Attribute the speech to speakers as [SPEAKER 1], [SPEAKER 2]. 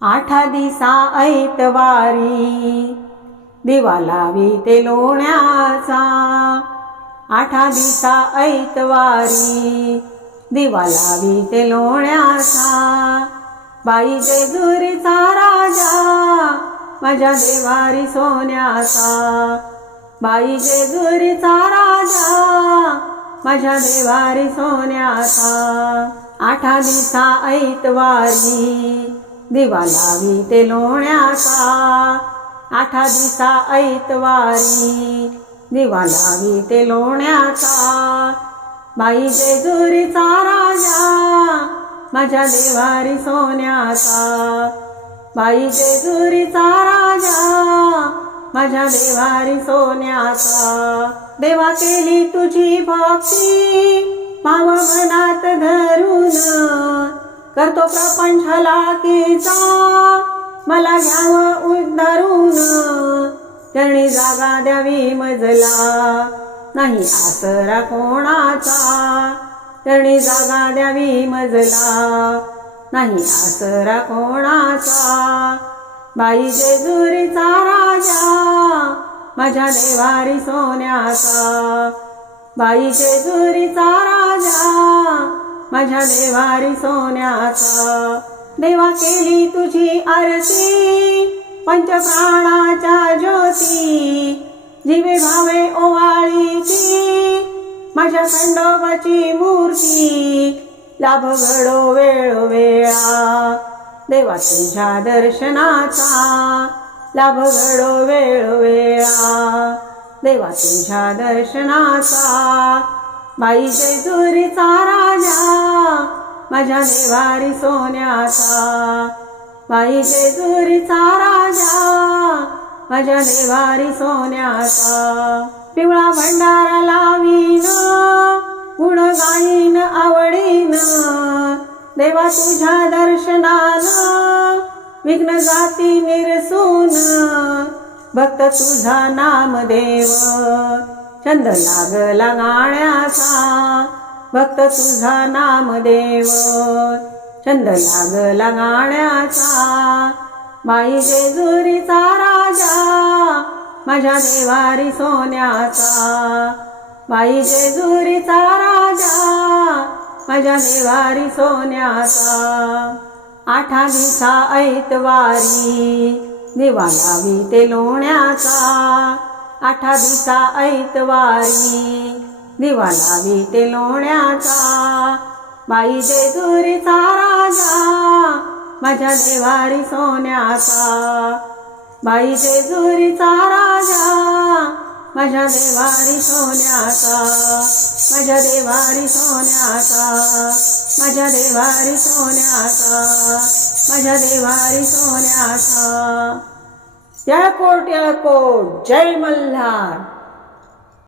[SPEAKER 1] आठा दिसा ऐतवारी दिवा लावी ते लोण्याचा. आठा दिसा ऐतवारी दिवा लावी ते लोण्याचा. बाई जेजुरीचा राजा माझ्या देवारी सोन्याचा. बाई जेजुरीचा राजा माझ्या देवारी सोन्याचा. आठा दिसा ऐतवारी दिवा लावी ते लोण्याचा. आठा दिसा ऐतवारी दिवा लावी ते लोण्याचा. बाई जेजुरीचा राजा माझ्या देवारी सोन्याचा. बाई जेजुरीचा राजा माझ्या देवारी सोन्याचा. देवा केली तुझी भक्ती भाव मनात धरून करतो प्रपंच लाकीचा मला घ्यावं उद्धारून त्यांनी जागा द्यावी मजला. नाही आसरा कोणाचा. त्यांनी जागा द्यावी मजला. नाही आसरा कोणाचा. बाई जेजुरीचा राजा. माझ्या देवारी सोन्याचा. बाई जेजुरीचा राजा. माझ्या देवारी सोन्याचा देवा केली तुझी आरती. पंचप्राणाच्या ज्योती जीवे भावे ओवाळीची. माझ्या खंडोबाची मूर्ती लाभ घडो वेळ वेळा देवा तुझ्या दर्शनाचा लाभ घडो वेळ वेळा देवा तुझ्या दर्शनाचा बाई जेजुरीचा राजा माझ्या देवारी सोन्याचा. बाई जेजुरीचा राजा माझ्या देवारी सोन्याचा. पिवळा भंडारा लावीन गुण गाईन आवडीन. देवा तुझ्या दर्शनान विघ्न जाती निरसून. भक्त तुझा नामदेव. छंद लागला गाण्याचा भक्त तुझा नामदेव छंद लागला गाण्याचा बाई जेजुरीचा राजा. माझ्या देवारी सोन्याचा. बाई जेजुरीचा राजा. माझ्या देवारी सोन्याचा. आठा दिसा ऐतवारी. दिवा लावी ते लोण्याचा. आठा दिसा ऐतवारी दिवा लावी ते लोण्याचा. बाई जेजुरीचा राजा. माझ्या देवारी सोन्याचा. बाई जेजुरीचा राजा. माझ्या देवारी सोन्याचा. माझ्या देवारी सोन्याचा. माझ्या देवारी सोन्याचा. माझ्या देवारी सोन्याचा. येळकोट येळकोट जय मल्हार.